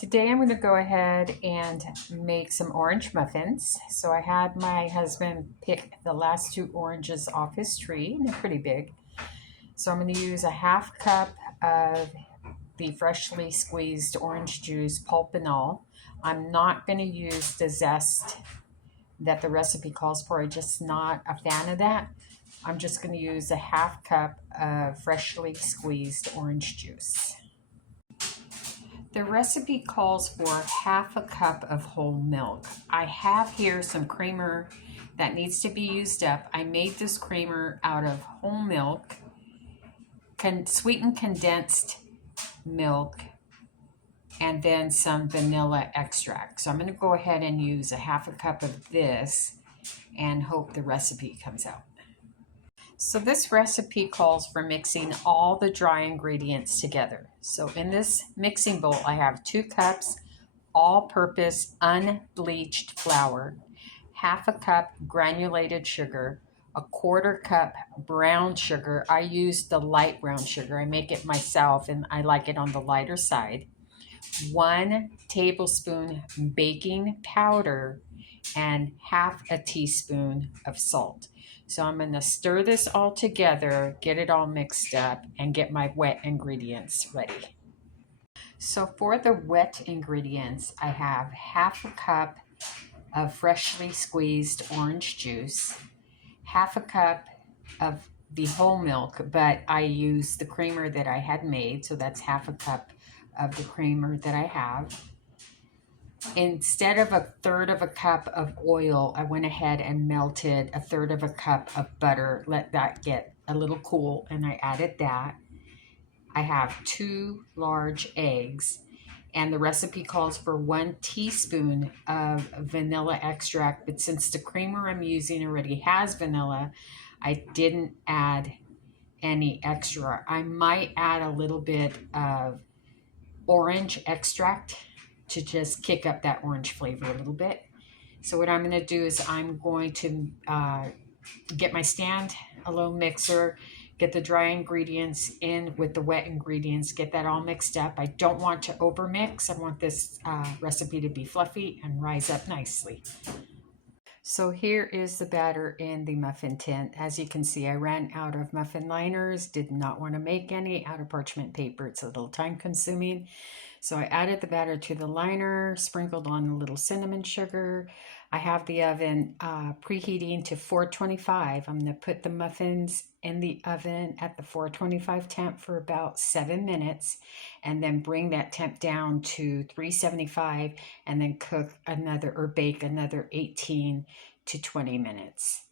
Today I'm going to go ahead and make some orange muffins. So I had my husband pick the last two oranges off his tree, and they're pretty big. So I'm going to use a half cup of the freshly squeezed orange juice, pulp and all. I'm not going to use the zest that the recipe calls for. I'm just not a fan of that. I'm just going to use a half cup of freshly squeezed orange juice. The recipe calls for half a cup of whole milk. I have here some creamer that needs to be used up. I made this creamer out of whole milk, sweetened condensed milk, and then some vanilla extract. So I'm going to go ahead and use a half a cup of this and hope the recipe comes out. So this recipe calls for mixing all the dry ingredients together. So in this mixing bowl, I have 2 cups all-purpose unbleached flour, half a cup granulated sugar, a 1/4 cup brown sugar. I use the light brown sugar. I make it myself and I like it on the lighter side. 1 tablespoon baking powder and half a teaspoon of salt. So I'm going to stir this all together, get it all mixed up, and get my wet ingredients ready. So for the wet ingredients, I have half a cup of freshly squeezed orange juice, half a cup of the whole milk, but I use the creamer that I had made, so that's half a cup of the creamer that I have. Instead of 1/3 of a cup of oil, I went ahead and melted 1/3 of a cup of butter, let that get a little cool, and I added that. I have 2 large eggs, and the recipe calls for 1 teaspoon of vanilla extract, but since the creamer I'm using already has vanilla, I didn't add any extra. I might add a little bit of orange extract to just kick up that orange flavor a little bit. So what I'm going to do is I'm going to get my stand-alone mixer, get the dry ingredients in with the wet ingredients, get that all mixed up. I don't want to overmix. I want this recipe to be fluffy and rise up nicely. So here is the batter in the muffin tin. As you can see, I ran out of muffin liners, did not want to make any out of parchment paper. It's a little time consuming. So I added the batter to the liner, sprinkled on a little cinnamon sugar. I have the oven preheating to 425. I'm going to put the muffins in the oven at the 425 temp for about 7 minutes and then bring that temp down to 375 and then cook another or bake another 18 to 20 minutes.